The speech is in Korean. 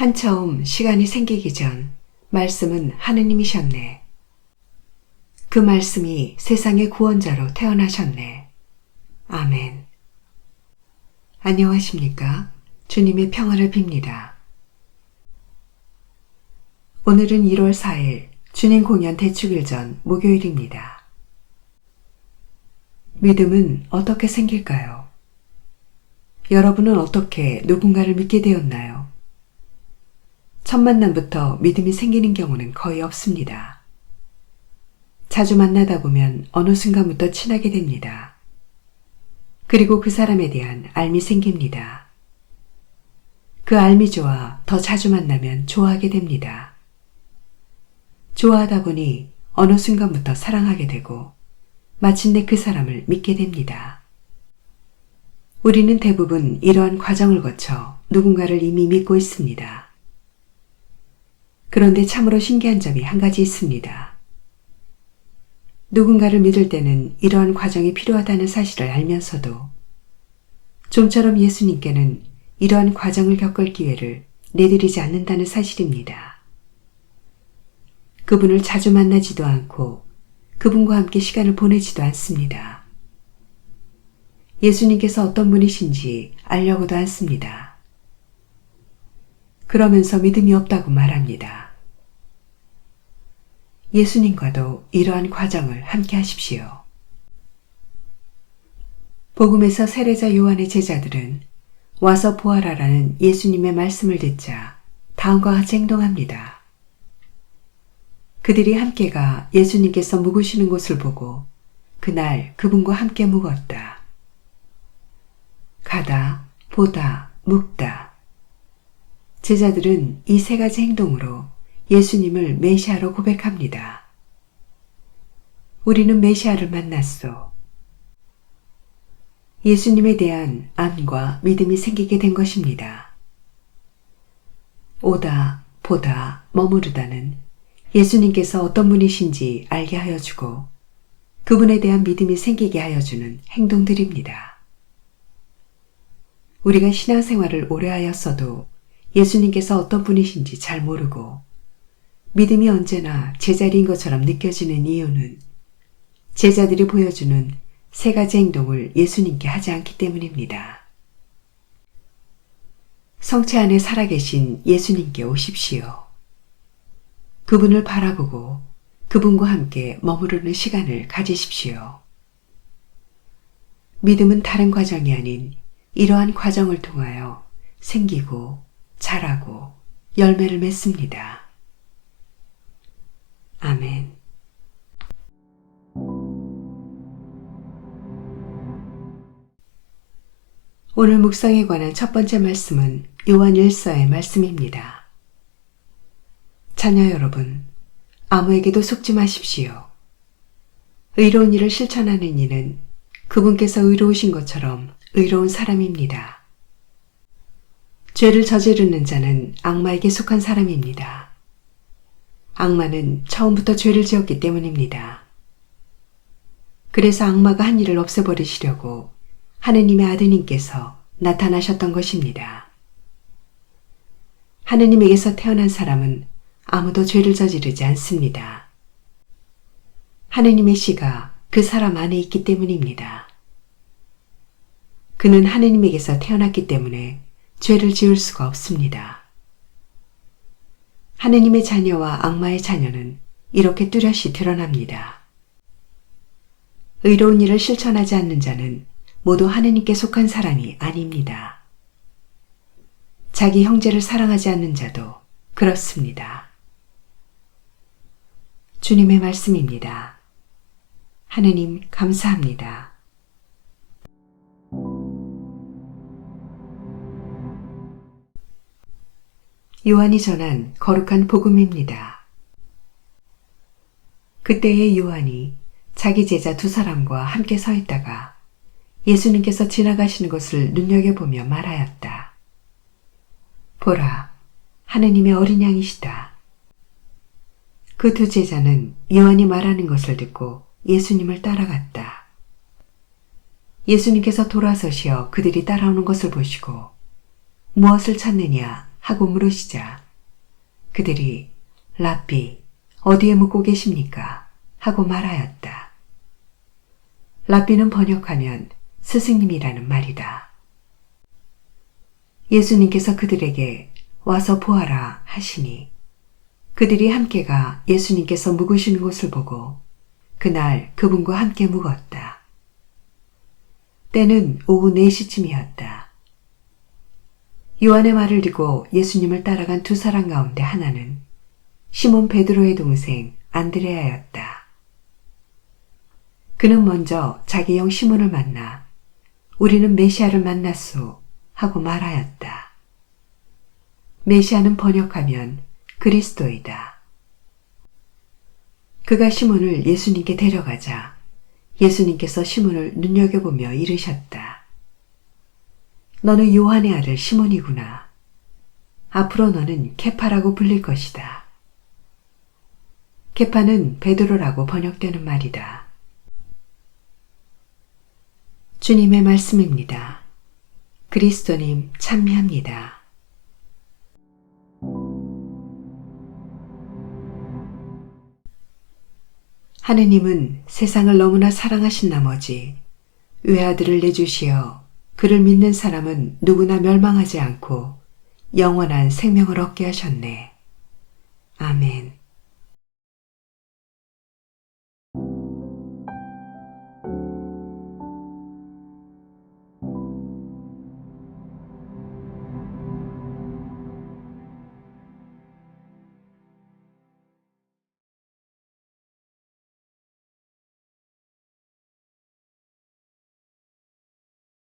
한처음 시간이 생기기 전 말씀은 하느님이셨네. 그 말씀이 세상의 구원자로 태어나셨네. 아멘. 안녕하십니까? 주님의 평안을 빕니다. 오늘은 1월 4일 주님 공연 대축일 전 목요일입니다. 믿음은 어떻게 생길까요? 여러분은 어떻게 누군가를 믿게 되었나요? 첫 만남부터 믿음이 생기는 경우는 거의 없습니다. 자주 만나다 보면 어느 순간부터 친하게 됩니다. 그리고 그 사람에 대한 알미 생깁니다. 그 알미 좋아 더 자주 만나면 좋아하게 됩니다. 좋아하다 보니 어느 순간부터 사랑하게 되고 마침내 그 사람을 믿게 됩니다. 우리는 대부분 이러한 과정을 거쳐 누군가를 이미 믿고 있습니다. 그런데 참으로 신기한 점이 한 가지 있습니다. 누군가를 믿을 때는 이러한 과정이 필요하다는 사실을 알면서도 좀처럼 예수님께는 이러한 과정을 겪을 기회를 내드리지 않는다는 사실입니다. 그분을 자주 만나지도 않고 그분과 함께 시간을 보내지도 않습니다. 예수님께서 어떤 분이신지 알려고도 않습니다. 그러면서 믿음이 없다고 말합니다. 예수님과도 이러한 과정을 함께 하십시오. 복음에서 세례자 요한의 제자들은 와서 보아라라는 예수님의 말씀을 듣자 다음과 같이 행동합니다. 그들이 함께가 예수님께서 묵으시는 곳을 보고 그날 그분과 함께 묵었다. 가다, 보다, 묵다. 제자들은 이 세 가지 행동으로 예수님을 메시아로 고백합니다. 우리는 메시아를 만났소. 예수님에 대한 암과 믿음이 생기게 된 것입니다. 오다, 보다, 머무르다는 예수님께서 어떤 분이신지 알게 하여주고 그분에 대한 믿음이 생기게 하여주는 행동들입니다. 우리가 신앙생활을 오래 하였어도 예수님께서 어떤 분이신지 잘 모르고 믿음이 언제나 제자리인 것처럼 느껴지는 이유는 제자들이 보여주는 세 가지 행동을 예수님께 하지 않기 때문입니다. 성체 안에 살아계신 예수님께 오십시오. 그분을 바라보고 그분과 함께 머무르는 시간을 가지십시오. 믿음은 다른 과정이 아닌 이러한 과정을 통하여 생기고 자라고 열매를 맺습니다. 아멘. 오늘 묵상에 관한 첫 번째 말씀은 요한 1서의 말씀입니다. 자녀 여러분, 아무에게도 속지 마십시오. 의로운 일을 실천하는 이는 그분께서 의로우신 것처럼 의로운 사람입니다. 죄를 저지르는 자는 악마에게 속한 사람입니다. 악마는 처음부터 죄를 지었기 때문입니다. 그래서 악마가 한 일을 없애버리시려고 하느님의 아드님께서 나타나셨던 것입니다. 하느님에게서 태어난 사람은 아무도 죄를 저지르지 않습니다. 하느님의 씨가 그 사람 안에 있기 때문입니다. 그는 하느님에게서 태어났기 때문에 죄를 지을 수가 없습니다. 하느님의 자녀와 악마의 자녀는 이렇게 뚜렷이 드러납니다. 의로운 일을 실천하지 않는 자는 모두 하느님께 속한 사람이 아닙니다. 자기 형제를 사랑하지 않는 자도 그렇습니다. 주님의 말씀입니다. 하느님 감사합니다. 요한이 전한 거룩한 복음입니다. 그때의 요한이 자기 제자 두 사람과 함께 서 있다가 예수님께서 지나가시는 것을 눈여겨보며 말하였다. 보라, 하느님의 어린 양이시다. 그 두 제자는 요한이 말하는 것을 듣고 예수님을 따라갔다. 예수님께서 돌아서시어 그들이 따라오는 것을 보시고 무엇을 찾느냐 하고 물으시자 그들이 랍비 어디에 묵고 계십니까? 하고 말하였다. 랍비는 번역하면 스승님이라는 말이다. 예수님께서 그들에게 와서 보아라 하시니 그들이 함께 가 예수님께서 묵으시는 곳을 보고 그날 그분과 함께 묵었다. 때는 오후 4시쯤이었다. 요한의 말을 듣고 예수님을 따라간 두 사람 가운데 하나는 시몬 베드로의 동생 안드레아였다. 그는 먼저 자기 형 시몬을 만나 우리는 메시아를 만났소 하고 말하였다. 메시아는 번역하면 그리스도이다. 그가 시몬을 예수님께 데려가자 예수님께서 시몬을 눈여겨보며 이르셨다. 너는 요한의 아들 시몬이구나. 앞으로 너는 케파라고 불릴 것이다. 케파는 베드로라고 번역되는 말이다. 주님의 말씀입니다. 그리스도님 찬미합니다. 하느님은 세상을 너무나 사랑하신 나머지 외아들을 내주시어 그를 믿는 사람은 누구나 멸망하지 않고 영원한 생명을 얻게 하셨네. 아멘.